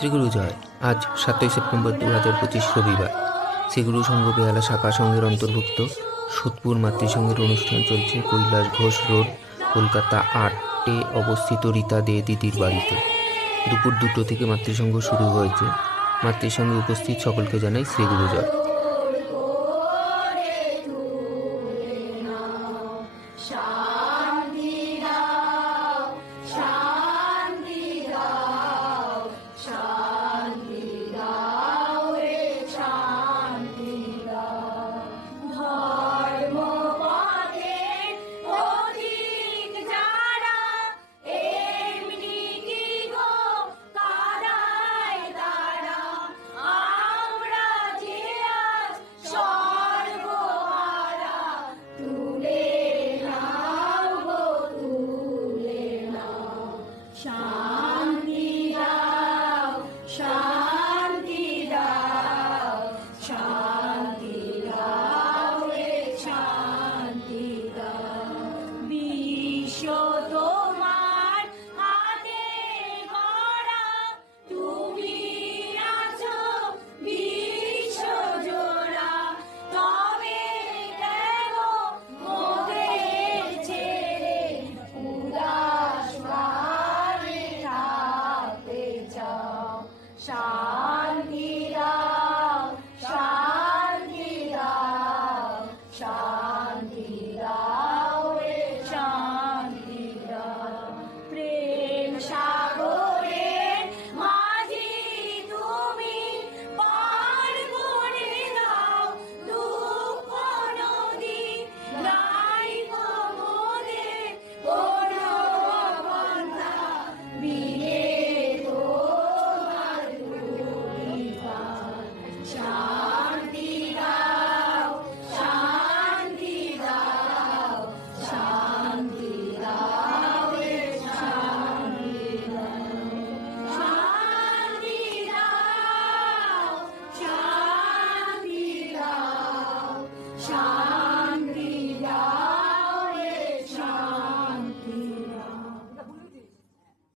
শ্রীগুরু জয়। আজ 7ই সেপ্টেম্বর 2025 রবিবার। শ্রীগুরু সংঘ বেহালা শাখা সংঘের অন্তর্ভুক্ত সোদপুর মাতৃসংঘের অনুষ্ঠান চলছে কৈলাস ঘোষ রোড, কলকাতা 8-এ অবস্থিত রীতা দে দিদির বাড়িতে। দুপুর 2টো থেকে মাতৃসংঘ শুরু হয়েছে। মাতৃসংঘে উপস্থিত সকলকে জানাই শ্রীগুরু জয়। শান্তি দাও, শান্তি দাও, শান্তি